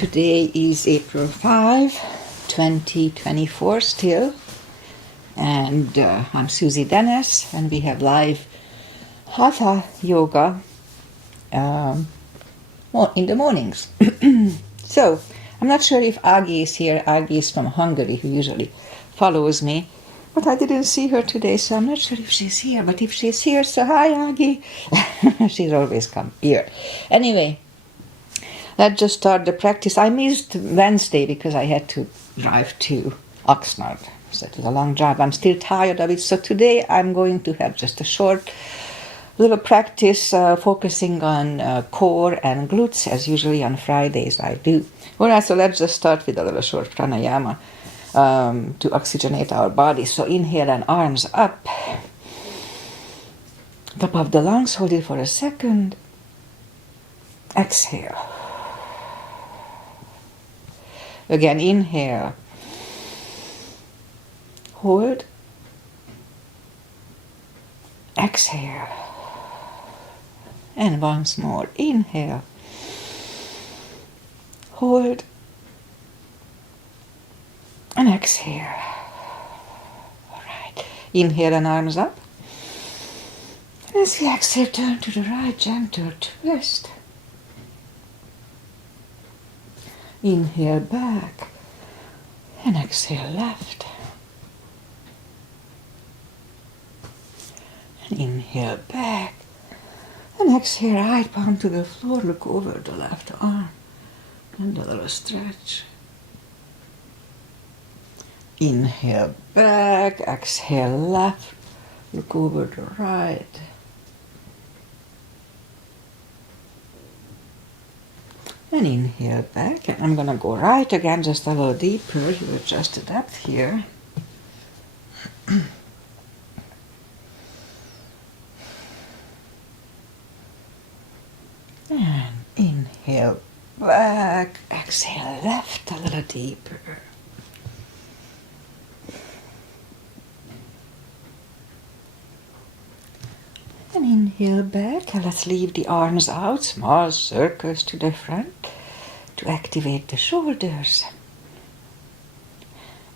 Today is April 5, 2024 still, and I'm Susie Denes, and we have live hatha yoga in the mornings. So, I'm not sure if Agi is here. Agi is from Hungary, who usually follows me, but I didn't see her today, so I'm not sure if she's here. But if she's here, so hi Agi. She's always come here. Anyway, let's just start the practice. I missed Wednesday because I had to drive to Oxnard. So it was a long drive. I'm still tired of it. So today I'm going to have just a short little practice focusing on core and glutes, as usually on Fridays I do. Alright, so let's just start with a little short pranayama to oxygenate our body. So inhale and arms up. Top of the lungs, hold it for a second. Exhale. Again, inhale. Hold. Exhale. And once more, inhale. Hold. And exhale. All right. Inhale and arms up. And as we exhale, turn to the right, gentle twist. Inhale back. And exhale left. And inhale back. And exhale, right palm to the floor, look over the left arm. And a little stretch. Inhale back, exhale left, look over the right. And inhale back, and I'm gonna go right again, just a little deeper. You adjust the depth here. And inhale back, exhale left, a little deeper. And inhale back, and let's leave the arms out, small circles to the front to activate the shoulders.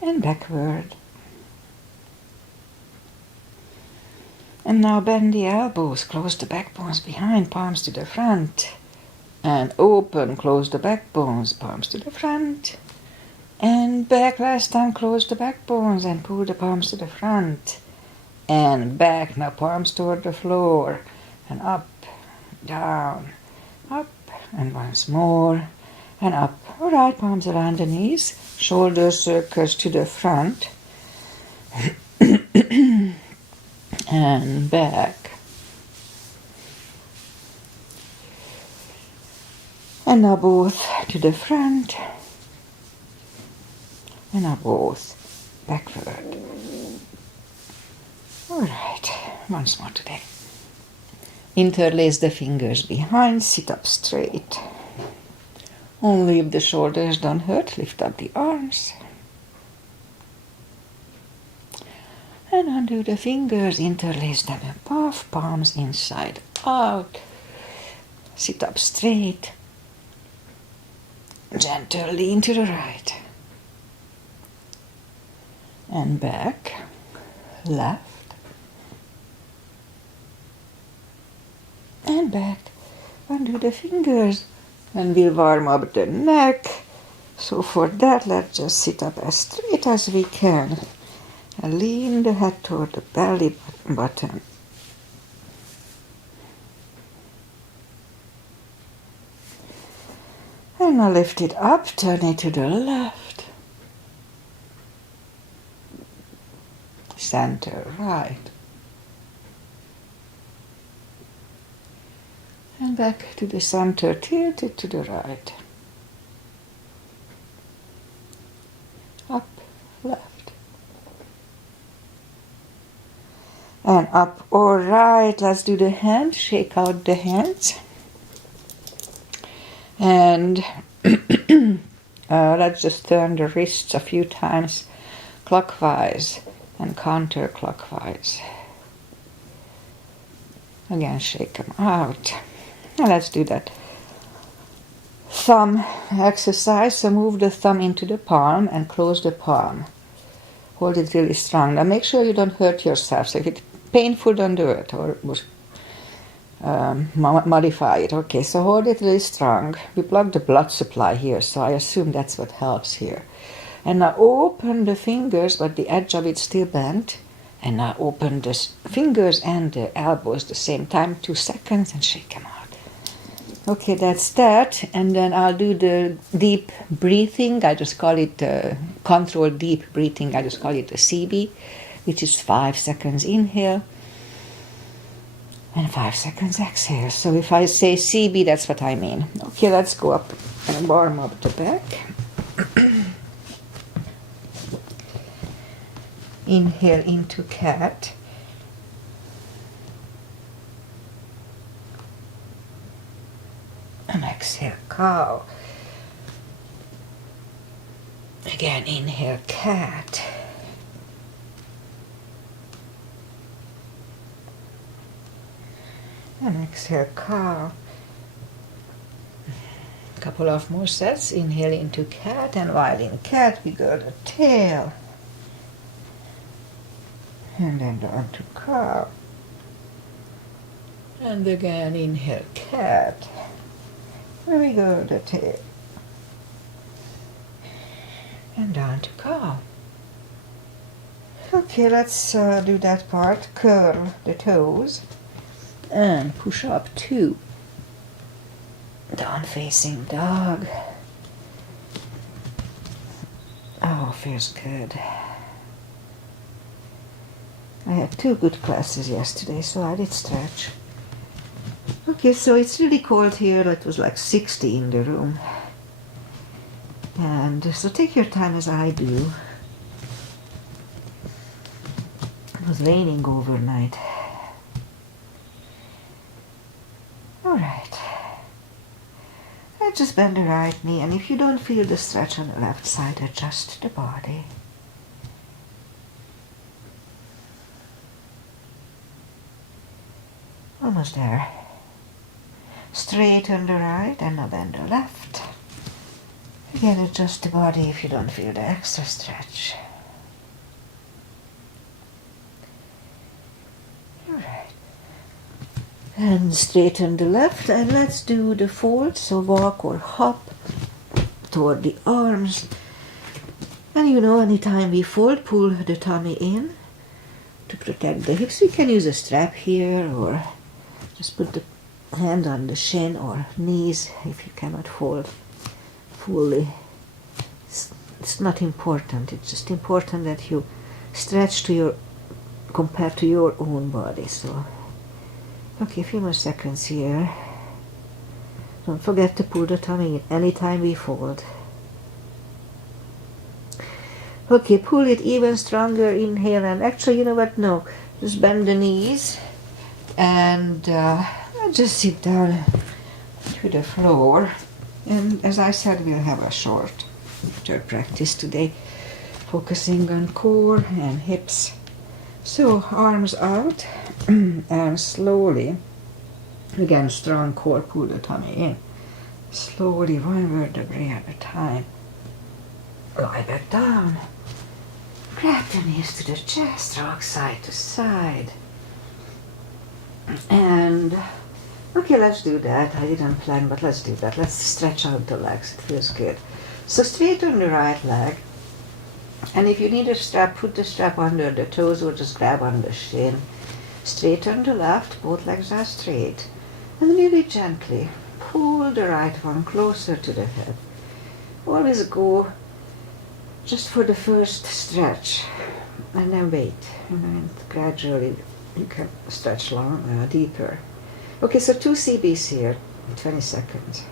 And backward. And now bend the elbows, close the backbones behind, palms to the front. And open, close the backbones, palms to the front. And back, last time, close the backbones and pull the palms to the front. And back, now palms toward the floor. And up, down, up, and once more. And up. All right, palms around the knees, shoulder circles to the front. And back. And now both to the front. And now both backward. Alright, once more today. Interlace the fingers behind, sit up straight. Only if the shoulders don't hurt, lift up the arms. And undo the fingers, interlace them above, palms inside out. Sit up straight. Gentle lean to the right. And back, left. And back. Undo the fingers. And we'll warm up the neck. So for that, let's just sit up as straight as we can. And lean the head toward the belly button. And now lift it up, turn it to the left. Center right. And back to the center, tilt it to the right. Up, left. And up, all right, let's do the hand, shake out the hands. And let's just turn the wrists a few times clockwise and counterclockwise. Again, shake them out. Now let's do that thumb exercise, so move the thumb into the palm and close the palm. Hold it really strong. Now make sure you don't hurt yourself. So if it's painful, don't do it, or modify it. Okay, so hold it really strong. We block the blood supply here, so I assume that's what helps here. And now open the fingers, but the edge of it still bent. And now open the fingers and the elbows at the same time, 2 seconds, and shake them out. Okay, that's that. And then I'll do the deep breathing. I just call it controlled deep breathing. I just call it the CB, which is 5 seconds inhale and 5 seconds exhale. So if I say CB, that's what I mean. Okay, let's go up and warm up the back. Inhale into cat. And exhale cow. Again, inhale cat. And exhale cow. A couple of more sets. Inhale into cat, and while in cat we go to tail. And then down to cow. And again, inhale cat. There we go, the tail. And down to cow. Okay, let's do that part. Curl the toes. And push up 2. Down facing dog. Oh, feels good. I had 2 good classes yesterday, so I did stretch. Okay, so it's really cold here. It was like 60 in the room. And so take your time as I do. It was raining overnight. Alright. Let's just bend the right knee, and if you don't feel the stretch on the left side, adjust the body. Almost there. Straighten the right and now bend the left. Again, adjust the body if you don't feel the extra stretch. Alright. And straighten the left, and let's do the fold. So walk or hop toward the arms. And you know, anytime we fold, pull the tummy in to protect the hips. You can use a strap here, or just put the hand on the shin or knees if you cannot fold fully. It's not important. It's just important that you stretch compared to your own body. So, okay, a few more seconds here. Don't forget to pull the tummy in anytime we fold. Okay, pull it even stronger. Inhale, and actually, you know what? No, just bend the knees and just sit down to the floor. And as I said, we'll have a shorter practice today, focusing on core and hips. So arms out and slowly, again strong core, pull the tummy in. Slowly, one vertebrae at a time. Lie back down. Grab the knees to the chest, rock side to side. And okay, let's do that. I didn't plan, but let's do that. Let's stretch out the legs. It feels good. So straighten the right leg. And if you need a strap, put the strap under the toes or just grab on the shin. Straighten the left, both legs are straight. And really gently pull the right one closer to the head. Always go just for the first stretch, and then wait. And gradually you can stretch deeper. Okay, so 2 CBs here, 20 seconds.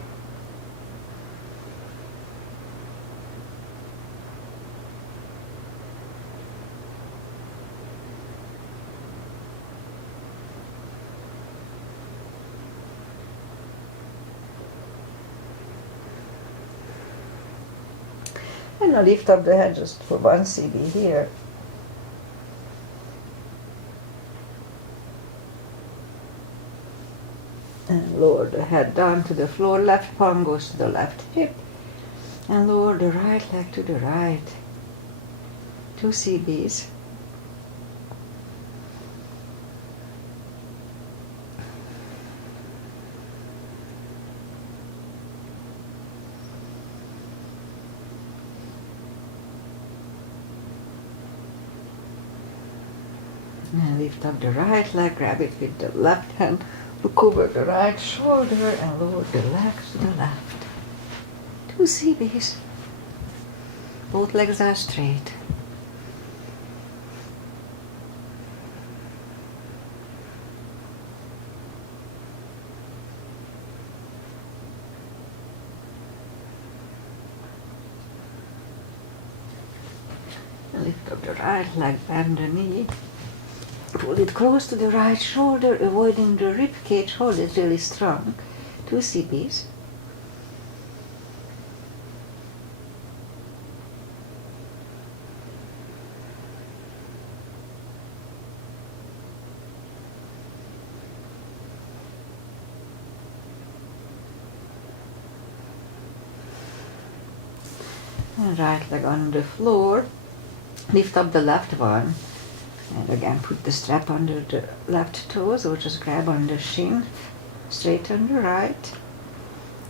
And now lift up the head just for 1 CB here. And lower the head down to the floor. Left palm goes to the left hip. And lower the right leg to the right. 2 CBs. And lift up the right leg, grab it with the left hand, look over the right shoulder and lower the legs to the left. 2 CBs. Both legs are straight. And lift up the right leg, bend the knee. Pull it close to the right shoulder, avoiding the rib cage. Hold it really strong. 2 CBs. And right leg on the floor. Lift up the left one. And again put the strap under the left toes or just grab on the shin. Straighten the right.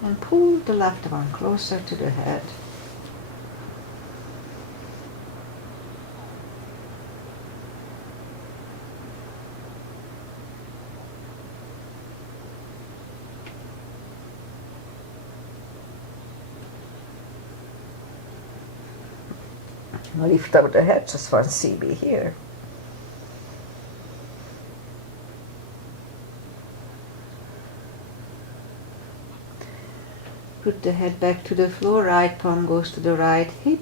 And pull the left one closer to the head. Now lift up the head, just 1 CB here. Put the head back to the floor, right palm goes to the right hip.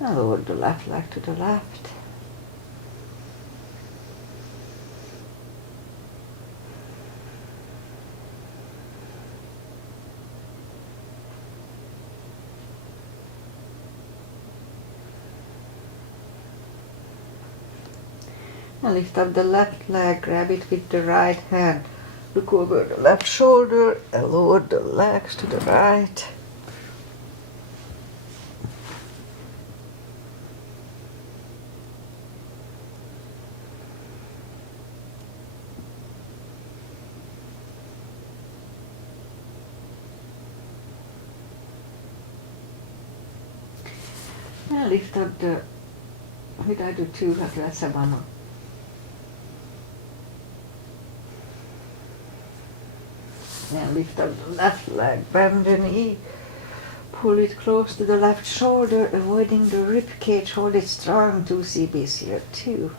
And lower the left leg to the left. And lift up the left leg, grab it with the right hand. Look over the left shoulder and lower the legs to the right. And lift up the, did I do 2? That's a one. And lift up the left leg, bend the knee, pull it close to the left shoulder, avoiding the rib cage, hold it strong, 2 CBs here, 2.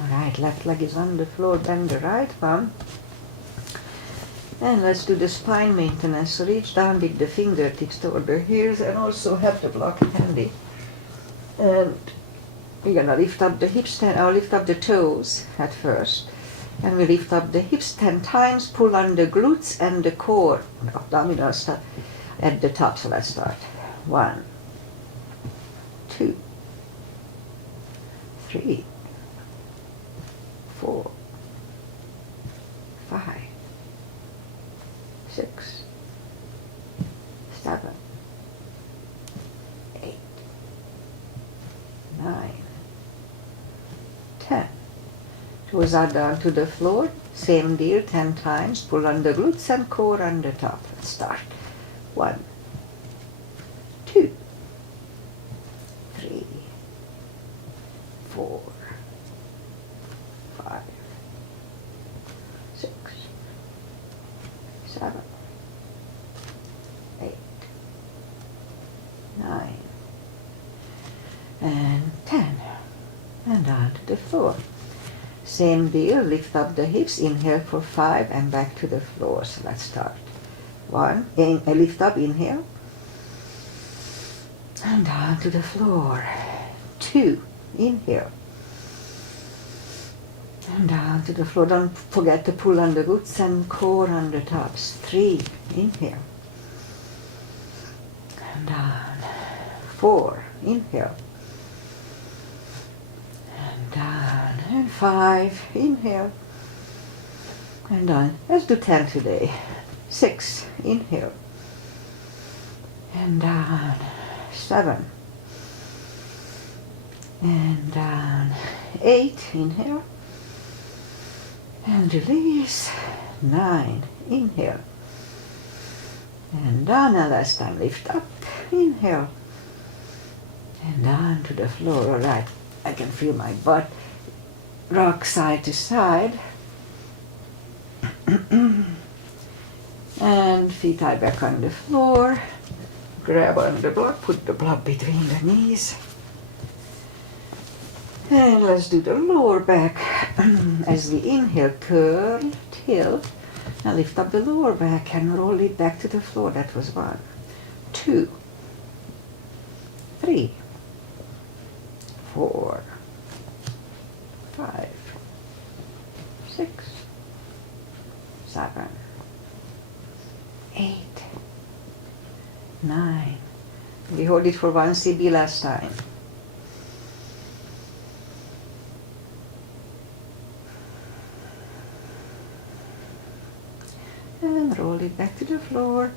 Alright, left leg is on the floor, bend the right one. And let's do the spine maintenance. So reach down with the fingertips toward the heels and also have the block handy. And we're gonna lift up the hips, lift up the toes at first. And we lift up the hips 10 times, pull on the glutes and the core, abdominals at the top. So let's start. 1, 2, 3, 4, 5, 6, 7, 8, 9, 10. Toes are down to the floor. Same deal, 10 times. Pull on the glutes and core on the top. Let's start. 1, 2, 3, 4, 5, 6, 7, 8, 9, and 10. And down to the floor. Same deal, lift up the hips, inhale for 5 and back to the floor. So let's start. 1, lift up, inhale. And down to the floor. 2, inhale. And down to the floor. Don't forget to pull on the glutes and core on the tops. 3, inhale. and down. 4, inhale, and down. And 5, inhale, and down. Let's do 10 today. 6, inhale, and down. 7, and down. 8, inhale, and release. 9, inhale, and down. And last time, lift up, inhale, and down to the floor. All right, I can feel my butt rock side to side. And feet are back on the floor. Grab on the block, put the block between the knees. And let's do the lower back. As we inhale, curl, tilt. Now lift up the lower back and roll it back to the floor. That was 1, 2, 3, 4, 5, 6, 7, 8, 9. We hold it for 1 CB last time. And roll it back to the floor.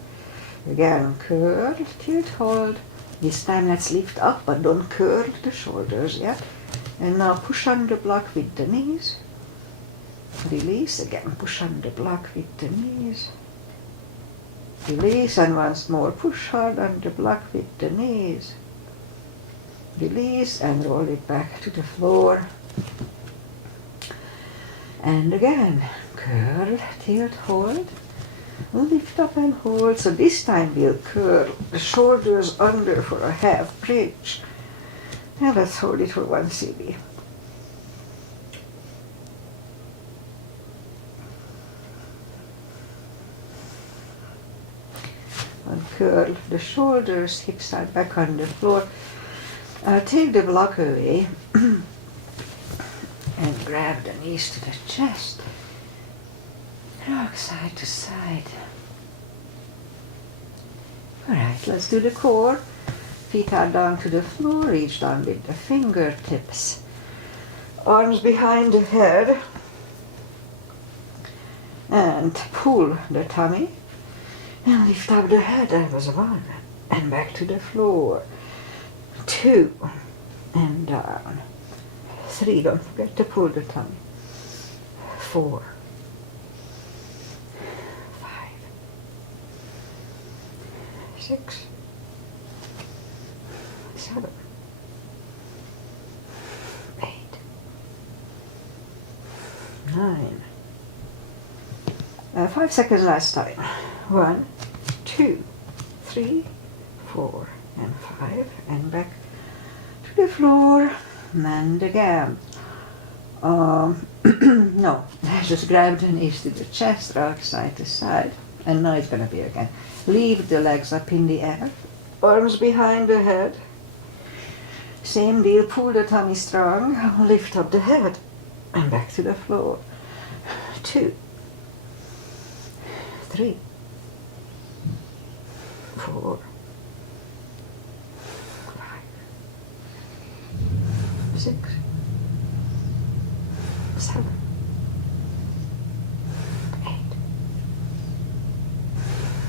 Again, curl, tilt, hold. This time let's lift up, but don't curl the shoulders yet. And now push on the block with the knees. Release again, push on the block with the knees. Release, and once more, push hard on the block with the knees. Release and roll it back to the floor. And again, curl, tilt, hold. Lift up and hold. So this time we'll curl the shoulders under for a half bridge. And let's hold it for 1 CB. Uncurl the shoulders, hips are back on the floor. Take the block away and grab the knees to the chest. Rock side to side. Alright, let's do the core. Feet are down to the floor, reach down with the fingertips. Arms behind the head. And pull the tummy. And lift up the head. That was 1. And back to the floor. 2. And down. 3. Don't forget to pull the tummy. 4. 5. 6. 7. 8. 9. 5 seconds last time. 1, 2, 3, 4, and 5, and back to the floor. And again. No, just grab the knees to the chest, rock side to side, and now it's gonna be again. Leave the legs up in the air, arms behind the head. Same deal, pull the tummy strong, lift up the head, and back to the floor. 2, 3, 4, 5, 6, 7, 8,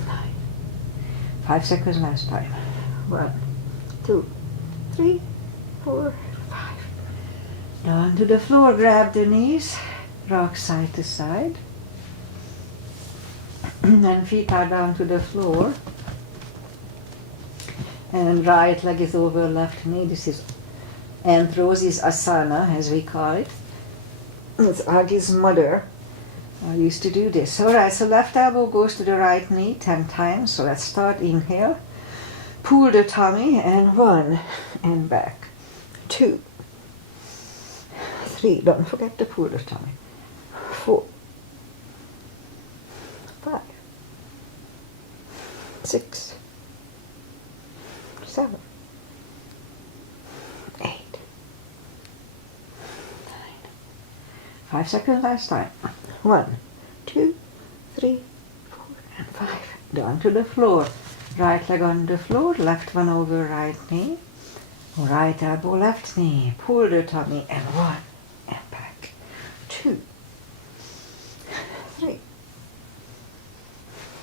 9. 5 seconds last time. 1, 2, 3, 4, 5. Down to the floor, grab the knees, rock side to side. And feet are down to the floor. And right leg is over left knee. This is Anthrosis Asana, as we call it. It's Agi's mother used to do this. Alright, so left elbow goes to the right knee 10 times. So let's start. Inhale. Pull the tummy, and 1, and back. 2, 3. Don't forget to pull the tummy. 4, 5, 6, 7, 8, 9. 5 seconds last time. 1, 2, 3, 4, and 5. Down to the floor. Right leg on the floor, left one over right knee. Right elbow, left knee. Pull the tummy and 1 and back. 2, 3,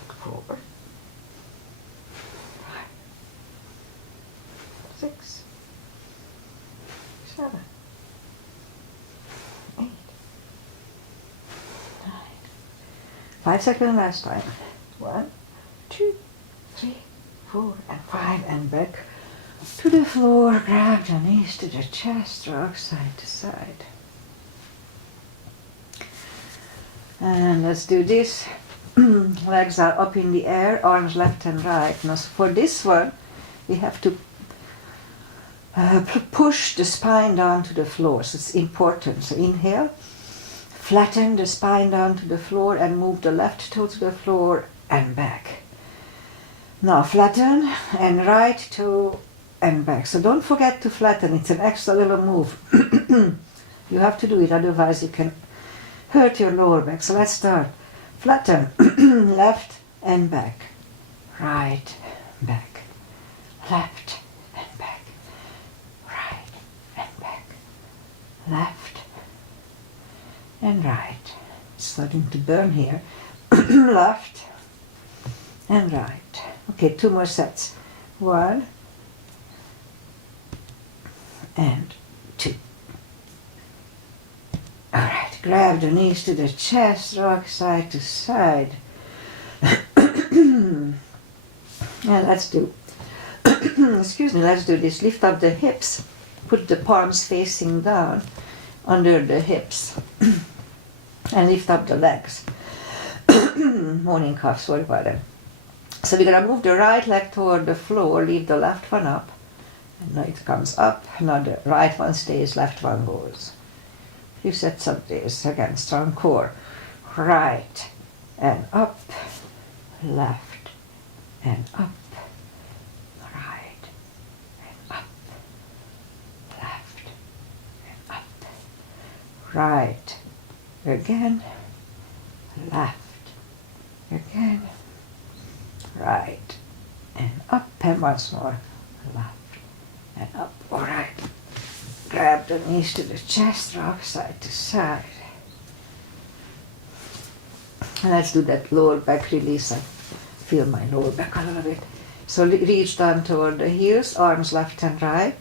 4, 5, 6, 7, 8, 9. 5 seconds last time. 1, 2, 3, 4, and 5, and back to the floor. Grab the knees to the chest, rock side to side. And let's do this. Legs are up in the air, arms left and right. Now for this one, we have to push the spine down to the floor. So it's important. So inhale, flatten the spine down to the floor and move the left toe to the floor and back. Now flatten and right toe and back. So don't forget to flatten. It's an extra little move. You have to do it, otherwise you can hurt your lower back. So let's start. Flatten, left and back, right, back, left and back, right and back, left and right. It's starting to burn here. Left and right. Okay, 2 more sets. 1 and 2. Alright, grab the knees to the chest, rock side to side. And let's do, excuse me, let's do this. Lift up the hips, put the palms facing down under the hips, and lift up the legs. Morning cough, sorry about that. So we're going to move the right leg toward the floor, leave the left one up, and now it comes up, now the right one stays, left one goes. Few sets of this, again, strong core. Right and up, left and up, right and up, left and up, right again, left again, right and up, and once more, left and up. All right. Grab the knees to the chest, rock side to side. And let's do that lower back release. I feel my lower back a little bit. So reach down toward the heels, arms left and right.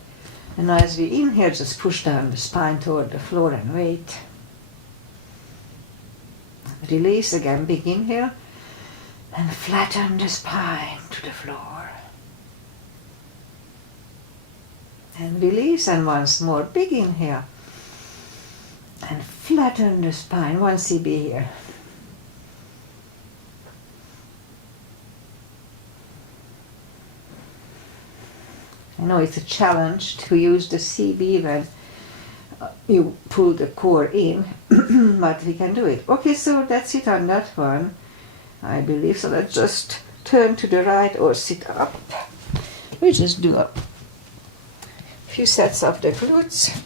And now as we inhale, just push down the spine toward the floor and wait. Release again, big inhale. And flatten the spine to the floor. And release, and once more, big inhale. And flatten the spine, 1 CB here. I know it's a challenge to use the CB when you pull the core in, but we can do it. Okay, so that's it on that one, I believe. So let's just turn to the right or sit up. We just do a few sets of the glutes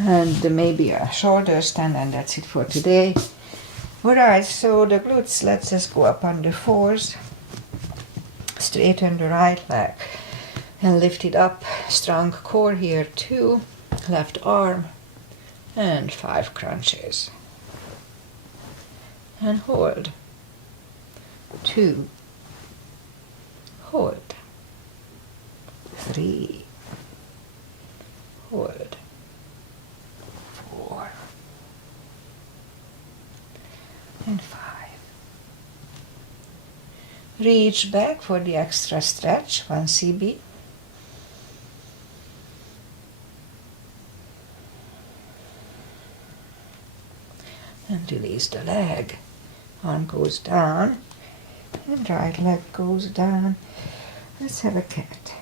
and maybe a shoulder stand, and that's it for today. Alright, so the glutes, let's just go up on the 4s, straighten the right leg and lift it up, strong core here, 2, left arm and 5 crunches and hold, 2, hold, 3, hold, 4 and 5. Reach back for the extra stretch, 1 CB. And release the leg. Arm goes down and right leg goes down. Let's have a cat.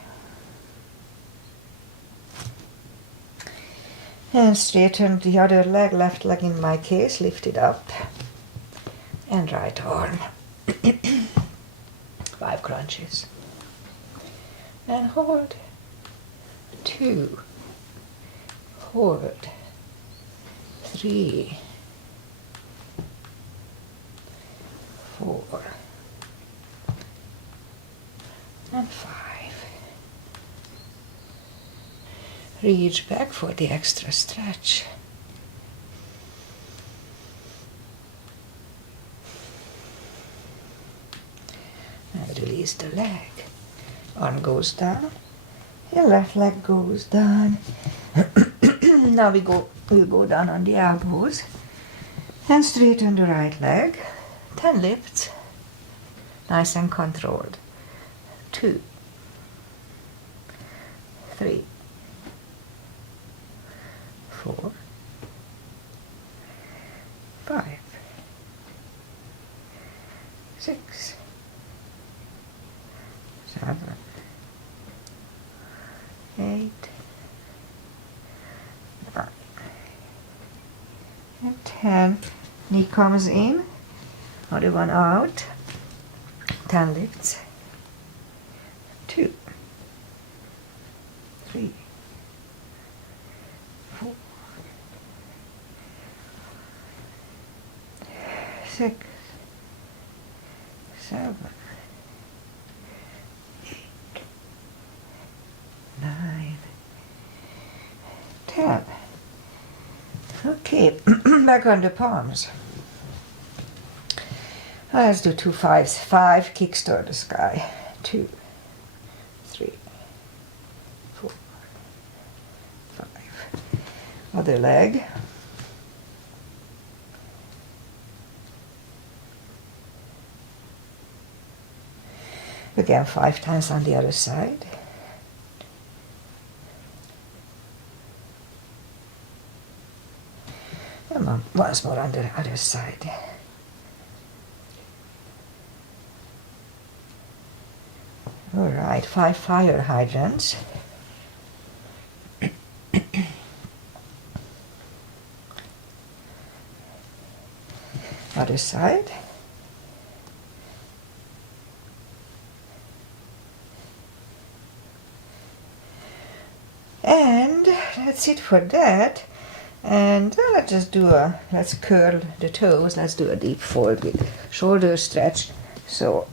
And straighten the other leg, left leg in my case, lift it up. And right arm. 5 crunches. And hold. 2. Hold. 3. 4. and 5. Reach back for the extra stretch. And release the leg. Arm goes down. Your left leg goes down. Now we'll go down on the elbows. And straighten the right leg. 10 lifts. Nice and controlled. 2, 3, 4, 5, 6, 7, 8, 9, and 10. Knee comes in, other one out. 10 lifts. 2, 3, 4, 6, 7, 8, 9, 10. Okay, back on the palms. Let's do 2 5s. 5, kicks toward the sky. 2, 3, 4, 5. Other leg. Again, 5 times on the other side. And once more on the other side. All right, 5 fire hydrants. Other side. And that's it for that. And let's curl the toes. Let's do a deep fold with shoulder stretch. So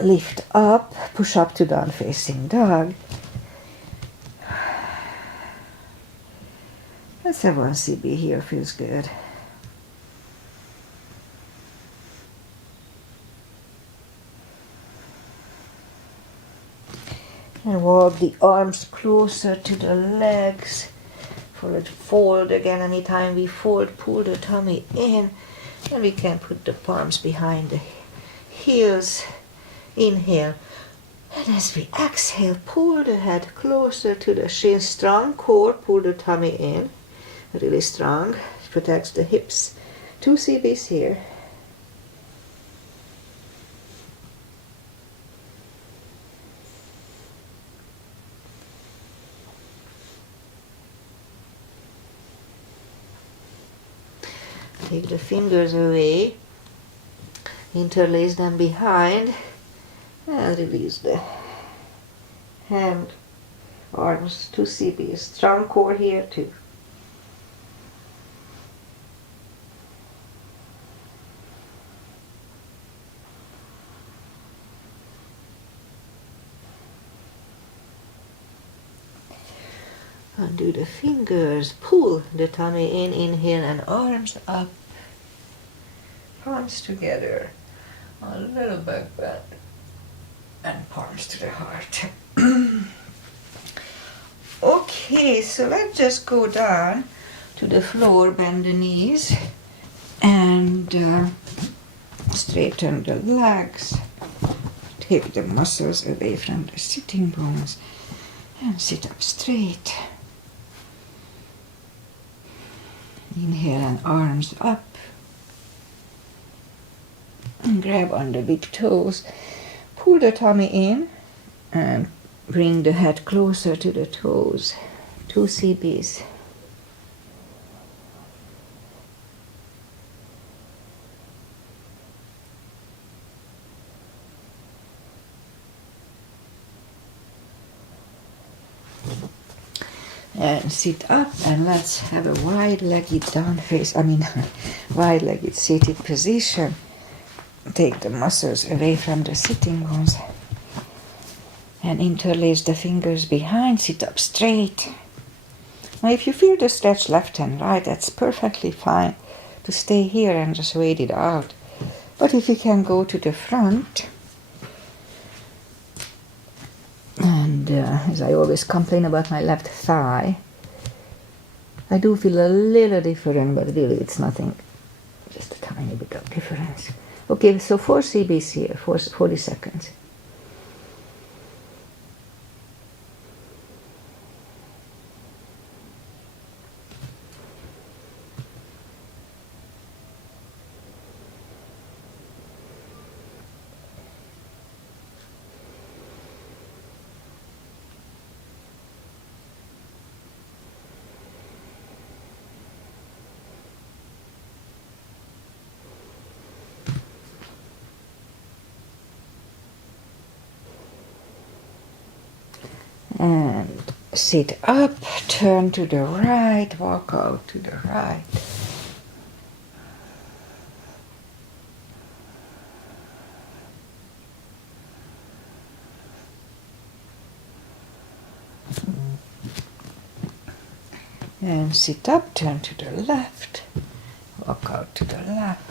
lift up, push up to down facing dog. Let's have one CB here, feels good. And walk the arms closer to the legs for a fold again. Anytime we fold, pull the tummy in, and we can put the palms behind the heels. Inhale, and as we exhale, pull the head closer to the shin. Strong core, pull the tummy in, really strong, protects the hips. 2 CBs here. Take the fingers away, interlace them behind, and release the hand, arms, 2 CBs. Strong core here too. Undo the fingers, pull the tummy in, inhale, and arms up. Palms together, a little back bend, and palms to the heart. Okay, so let's just go down to the floor, bend the knees, and straighten the legs. Take the muscles away from the sitting bones, and sit up straight. Inhale and arms up. And grab on the big toes. Pull the tummy in and bring the head closer to the toes. 2 CBs. And sit up, and let's have a wide-legged wide-legged seated position. Take the muscles away from the sitting bones. And interlace the fingers behind, sit up straight. Now if you feel the stretch left and right, that's perfectly fine to stay here and just wait it out. But if you can go to the front, and as I always complain about my left thigh, I do feel a little different, but really it's nothing, just a tiny bit of difference. Okay, so 4 CBs here, 40 seconds. And sit up, turn to the right, walk out to the right. And sit up, turn to the left, walk out to the left.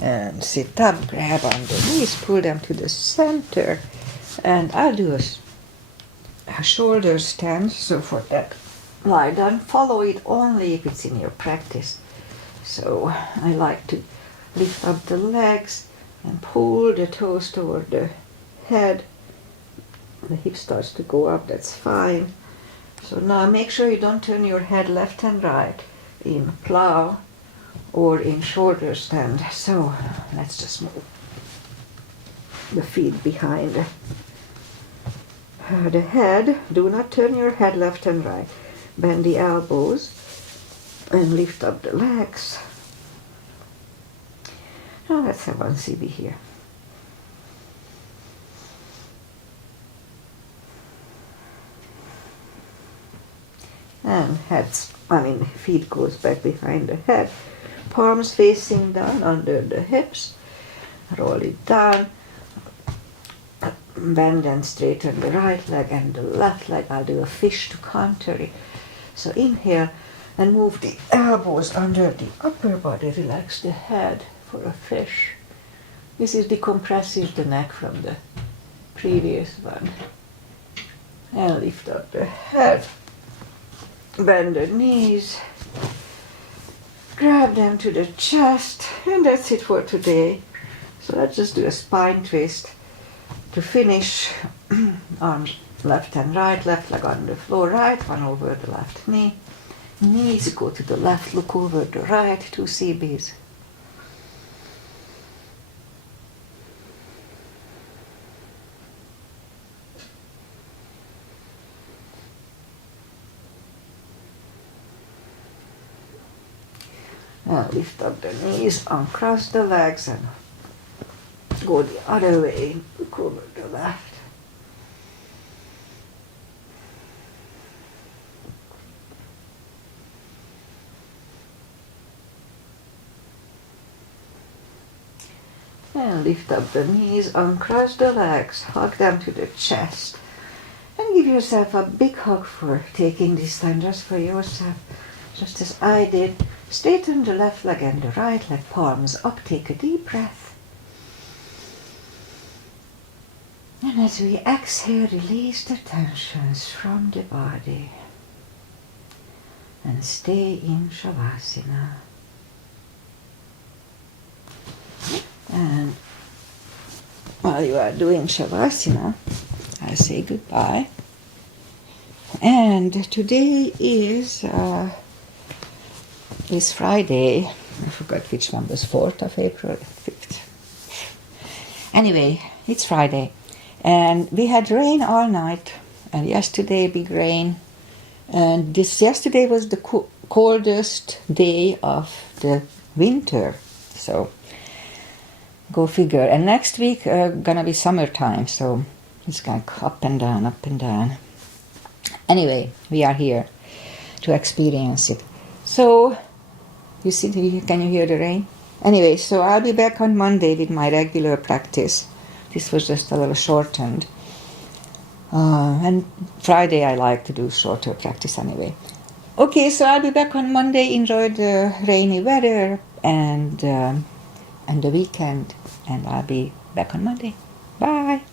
And sit up, grab on the knees, pull them to the center. And I'll do a shoulder stand, so for that lie down, follow it only if it's in your practice. So I like to lift up the legs and pull the toes toward the head. The hip starts to go up, that's fine. So now make sure you don't turn your head left and right in plow or in shoulder stand. So let's just move the feet behind the head. Do not turn your head left and right. Bend the elbows and lift up the legs. Now let's have 1 CB here. And feet goes back behind the head. Palms facing down under the hips. Roll it down. Bend and straighten the right leg and the left leg. I'll do a fish to counter it. So inhale and move the elbows under the upper body. Relax the head for a fish. This is decompresses the neck from the previous one. And lift up the head. Bend the knees. Grab them to the chest. And that's it for today. So let's just do a spine twist to finish. Arms left and right, left leg on the floor, right one over the left knee. Knees go to the left, look over the right, 2 CBs. Now lift up the knees, uncross the legs and go the other way, look over the left. And lift up the knees, uncross the legs, hug them to the chest. And give yourself a big hug for taking this time just for yourself, just as I did. Straighten the left leg and the right leg, palms up, take a deep breath. And as we exhale, release the tensions from the body. And stay in Shavasana. And while you are doing Shavasana, I say goodbye. And today is Friday. I forgot which one was 4th of April, 5th. Anyway, it's Friday. And we had rain all night. And yesterday, big rain. And yesterday was the coldest day of the winter. So go figure. And next week gonna be summertime, so it's gonna go up and down, up and down. Anyway, we are here to experience it. So, you see, can you hear the rain? Anyway, so I'll be back on Monday with my regular practice. This was just a little shortened. And Friday I like to do shorter practice anyway. Okay, so I'll be back on Monday. Enjoy the rainy weather and the weekend. And I'll be back on Monday. Bye.